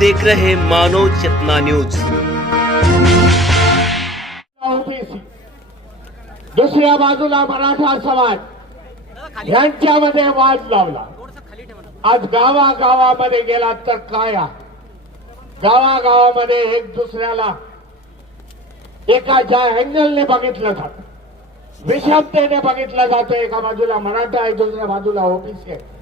देख रहे मानव चेतना न्यूज। दुसऱ्या बाजूला मराठा समाज यांच्यामध्ये वाद लावला। आज गावागावामध्ये गेला तर काय गावागावामध्ये एक दुसऱ्याला एका ज्या अँगलने बघितलं जातं, विषमतेने बघितलं जातं। एका बाजूला मराठा आहे, दुसऱ्या बाजूला ओबीसी आहे।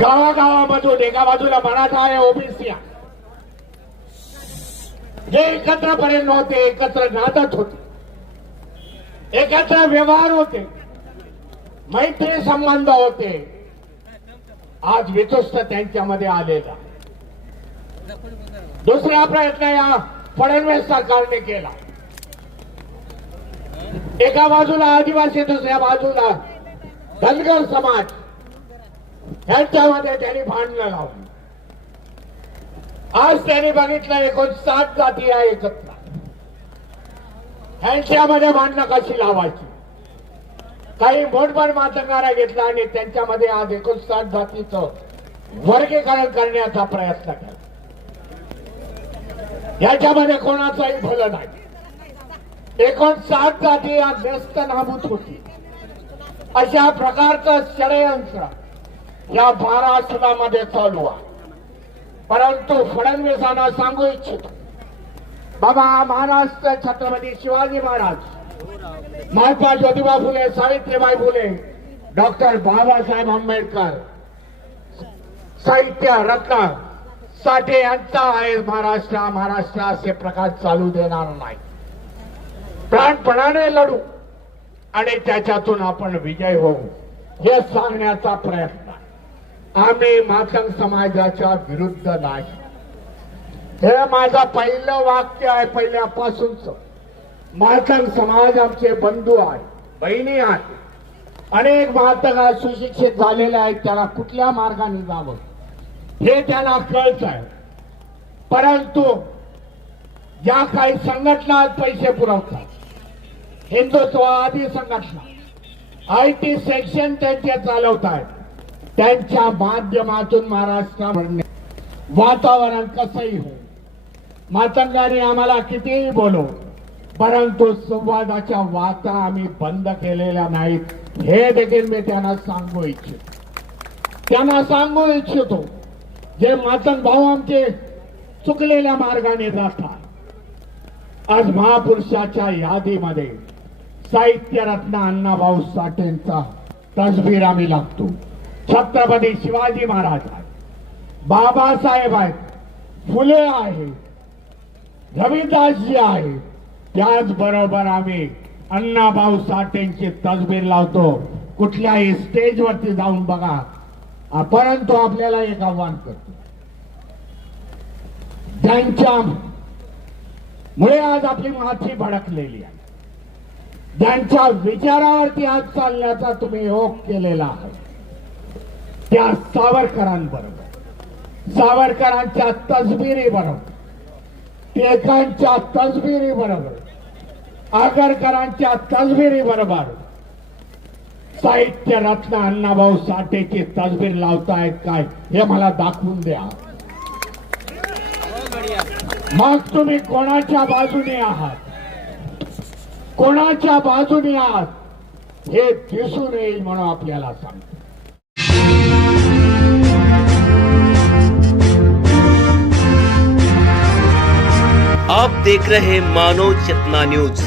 गावागावामधून एका बाजूला मराठा आहे, ओबीसी आहे, जे एकत्रपर्यंत होते, एकत्र नांदत होते, एकत्र व्यवहार होते, मैत्री संबंध होते, आज विध्वस्त त्यांच्यामध्ये आलेला। दुसरा प्रयत्न या फडणवीस सरकारने केला। एका बाजूला आदिवासी, दुसऱ्या बाजूला धनगर समाज यांच्यामध्ये त्यांनी भांडणं लावली। आज त्यांनी बघितलं 59 जाती आहे एकत्र, यांच्यामध्ये भांडणं कशी लावायची। काही मोठभर मातंगारा घेतला आणि त्यांच्यामध्ये आज 59 जातीचं वर्गीकरण करण्याचा प्रयत्न केला। याच्यामध्ये कोणाचंही भलं नाही। 59 जाती या व्यस्त नाबूद होती, अशा प्रकारचं षडयंत्र या महाराष्ट्रामध्ये चालू आहे। परंतु फडणवीसांना सांगू इच्छितो, बाबा, महाराष्ट्र छत्रपती शिवाजी महाराज, महात्मा ज्योतिबा फुले, सावित्रीबाई फुले, डॉक्टर बाबासाहेब आंबेडकर, साहित्य रत्न साठे यांचा आहे महाराष्ट्र। महाराष्ट्र असे प्रकार चालू देणार नाही। प्राणपणाने लढू आणि त्याच्यातून आपण विजय होऊ, हे सांगण्याचा प्रयत्न। आम्ही मातंग समाजाच्या विरुद्ध नाही, हे माझं पहिलं वाक्य आहे पहिल्यापासूनच। मातंग समाज आमचे बंधू आहे, बहिणी आहेत। अनेक मातंग सुशिक्षित झालेले आहेत, त्याला कुठल्या मार्गाने जावं हे त्यांना कळत आहे। परंतु ज्या काही संघटना पैसे पुरवतात, हिंदुत्ववादी संघटना, IT सेक्शन त्यांचे चालवत आहेत, त्यांच्या माध्यमातून महाराष्ट्रामध्ये वातावरण कसंही हो, मातंगांनी आम्हाला कितीही बोलू, परंतु संवादाच्या वाता आम्ही बंद केलेल्या नाहीत, हे देखील मी त्यांना सांगू इच्छितो। जे मातंग भाऊ आमचे चुकलेल्या मार्गाने जातात, आज महापुरुषाच्या यादीमध्ये साहित्य रत्न अण्णाभाऊ साठेंचा तसबीर आम्ही लागतो। छत्रपती शिवाजी महाराज आहेत, बाबासाहेब आहेत, फुले आहे, रविदासजी आहे, त्याचबरोबर आम्ही अण्णाभाऊ साठेंची तसबीर लावतो। कुठल्याही स्टेजवरती जाऊन बघा। परंतु आपल्याला एक आव्हान करतो, ज्यांच्यामुळे आज आपली माथी भडकलेली आहे, ज्यांच्या विचारावरती आज चालण्याचा तुम्ही योग केलेला आहे, त्या सावरकरांबरोबर, सावरकरांच्या तसबिरी बरोबर, टिळकांच्या तसबिरी बरोबर, आगरकरांच्या तसबिरी बरोबर साहित्य रत्न अण्णाभाऊ साठेची तसबीर लावतायत काय, हे मला दाखवून द्या। मग तुम्ही कोणाच्या बाजूने आहात, कोणाच्या बाजूने आहात, हे दिसून येईल म्हणून आपल्याला सांगतो। आप देख रहे मानव चेतना न्यूज।